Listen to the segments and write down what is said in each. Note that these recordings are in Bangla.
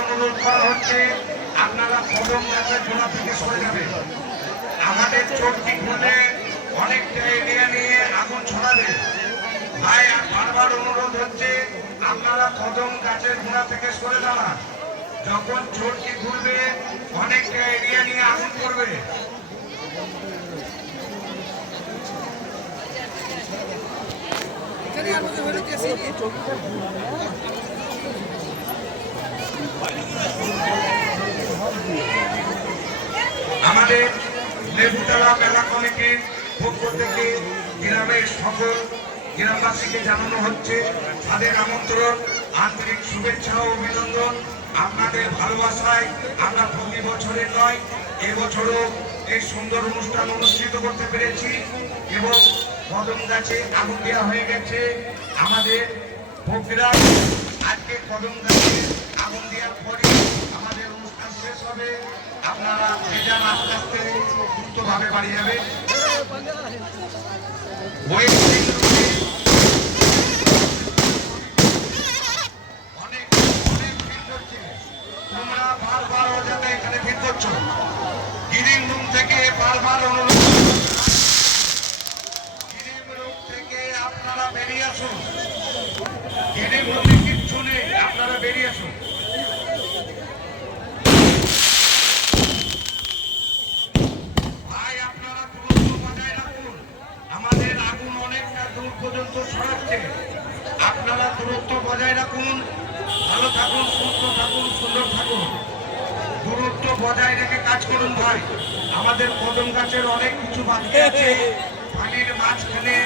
অনুরোধ করা হচ্ছে আপনারা কদম গাছের গোড়া থেকে সরে যাবেন। আমাদের চোরটি খুলে অনেকটা এরিয়া নিয়ে আগুন ছড়াবে। ভাই বারবার অনুরোধ হচ্ছে আপনারা কদম গাছের গোড়া থেকে সরে দাঁড়ান। যখন চোরটি ঘুরবে অনেকটা এরিয়া নিয়ে আগুন করবে। আমাদের লেবুতলা মেলা কমিটির পক্ষ থেকে গ্রামের সকল গ্রামবাসীকে জানানো হচ্ছে তাদের আমন্ত্রণ, আন্তরিক শুভেচ্ছা ও অভিনন্দন। আপনাদের ভালোবাসায় আমরা প্রতি বছরের নয় এবছরও এই সুন্দর অনুষ্ঠান অনুষ্ঠিত করতে পেরেছি এবং কদম গাছে আগুন দেওয়া হয়ে গেছে। আমাদের ভক্তরা আজকে কদম গাছে আগুন দেওয়ার পরে আমাদের অনুষ্ঠান শেষ হবে। আপনারা যান আস্তে আস্তে সুস্থভাবে বাড়ি যাবে। অনেক অনেক ভিড় করছে, তোমরা বারবার অজাতে এখানে ভিড় করছো। গিরিং রুম থেকে বারবার অনুরোধ, গিরিং রুম থেকে আপনারা বেরিয়ে আসুন। গিরিং রুমে কিচ্ছু নেই, আপনারা বেরিয়ে আসুন। আমাদের আগুন অনেকটা দূর পর্যন্ত ছড়াচ্ছে, আপনারা দূরত্ব বজায় রাখুন। ভালো থাকুন, সুস্থ থাকুন, সুন্দর থাকুন, দূরত্ব বজায় রেখে কাজ করুন। ভাই আমাদের কদম গাছের অনেক কিছু বাকি আছে। পানির মাঝখানে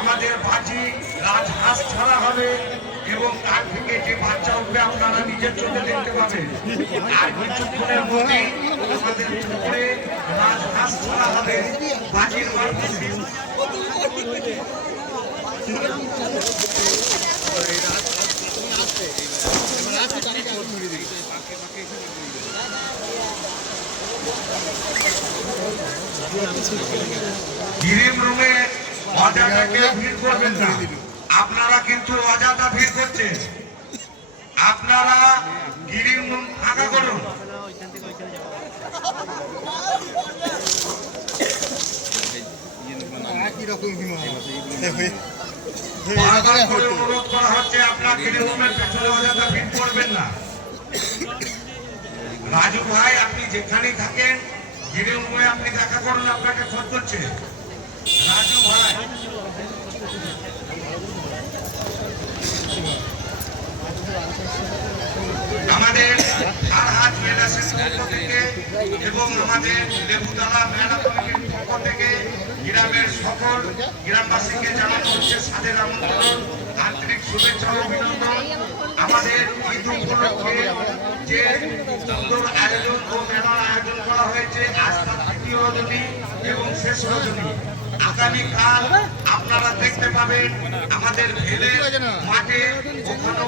আমাদের বাজি রাজহাঁস ছাড়া হবে এবং তার থেকে যে বাচ্চা উঠবে আপনারা নিজের চোখে দেখতে পাবেন। আর কিছুক্ষণের মধ্যে আমাদের পুকুরে রাজহাঁস ছাড়া হবে বাজির মাধ্যমে। গিরিম রুমে অযথা ভিড় করবেন না, আপনারা কিন্তু অযথা ভিড় করছেন। আপনারা গিরিম রুম ফাঁকা করুন। অনুরোধ করা হচ্ছে আপনার গিরিম রুমের পেছনে অযথা ভিড় করবেন না। রাজু ভাই আপনি যেখানেই থাকেন গিরিম রুমে আপনি দেখা করুন, আপনাকে খোঁজ করছে রাজু ভাই। আমাদের হারহাট মেলা পক্ষ থেকে এবং আমাদের লেবুতলা মেলা কমিটির পক্ষ থেকে গ্রামের সকল গ্রামবাসীকে জানানো হচ্ছে সাদের আমন্ত্রণ, আন্তরিক শুভেচ্ছা ও অভিনন্দন। আমাদের ঈদ উপলক্ষে যে সুন্দর আয়োজন ও মেলার আয়োজন করা হয়েছে আজ তার তৃতীয় রজনী এবং শেষ রজনী। আগামীকাল আপনারা দেখতে পাবেন আমাদের ভেলে মাঠে ওখানে